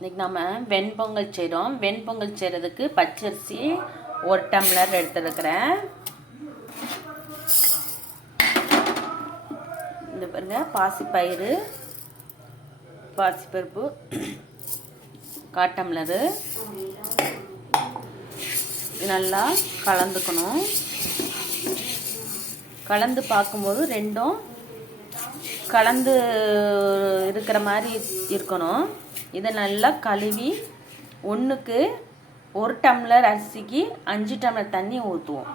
இன்றைக்கி நம்ம வெண்பொங்கல் செய்கிறோம் வெண்பொங்கல் செய்கிறதுக்கு பச்சரிசி ஒரு டம்ளர் எடுத்துருக்கிறேன். இந்த பாருங்க பாசிப்பயிறு பாசிப்பருப்பு காட்டம்ளரு நல்லா கலந்துக்கணும். கலந்து பார்க்கும்போது ரெண்டும் கலந்து இருக்கிற மாதிரி இருக்கணும். இதை நல்லா கழுவி ஒன்றுக்கு ஒரு டம்ளர் அரிசிக்கு அஞ்சு டம்ளர் தண்ணி ஊற்றுவோம்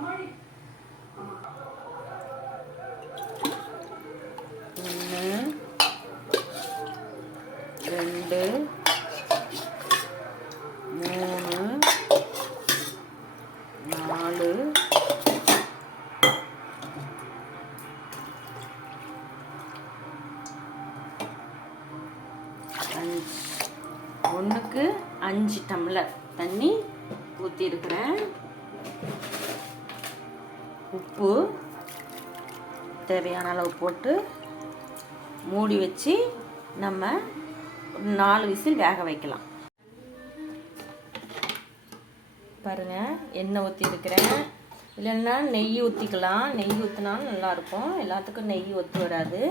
ஒன்றுக்கு அஞ்சு டம்ளர் தண்ணி ஊற்றிருக்கிறேன் உப்பு தேவையான அளவு போட்டு மூடி வச்சு நம்ம நாலு விசில் வேக வைக்கலாம். பாருங்கள் எண்ணெய் ஊற்றிருக்கிறேன் இல்லைன்னா நெய் ஊற்றிக்கலாம் நெய் ஊற்றினாலும் நல்லாயிருக்கும். எல்லாத்துக்கும் நெய் ஒத்து வராது.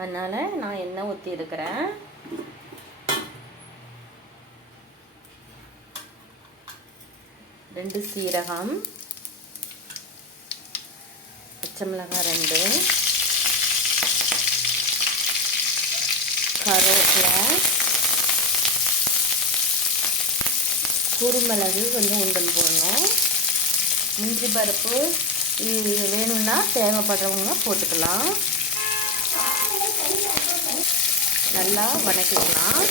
அதனால் நான் எண்ணெய் ஊற்றி இருக்கிறேன் ரெண்டு சீரகம் பச்சை மிளகாய் ரெண்டு கருவேப்பிலை குருமிளகு கொஞ்சம் உண்டல் போடணும். முந்திரி பருப்பு வேணும்னா தேவைப்படுறவங்க போட்டுக்கலாம். நல்லா வதக்கிக்கலாம்.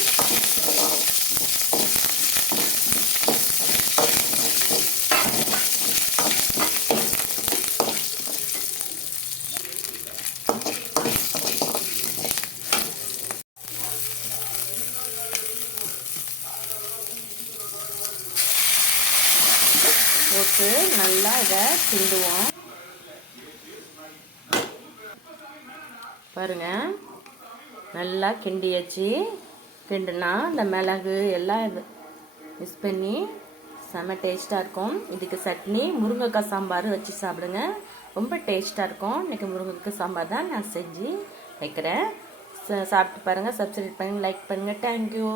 போட்டு நல்லா இதை கிண்டுவோம். பாருங்க நல்லா கிண்டியாச்சு. கிண்டுனா இந்த மிளகு எல்லாம் இது மிக்ஸ் பண்ணி செம்ம டேஸ்ட்டாக இருக்கும். இதுக்கு சட்னி முருங்கைக்காய் சாம்பார் வச்சு சாப்பிடுங்க. ரொம்ப டேஸ்ட்டாக இருக்கும். இன்றைக்கி முருங்கைக்காய் சாம்பார் தான் நான் செஞ்சு வைக்கிறேன். சாப்பிட்டு பாருங்கள் சப்ஸ்கிரைப் பண்ணுங்கள் லைக் பண்ணுங்கள் தேங்க்யூ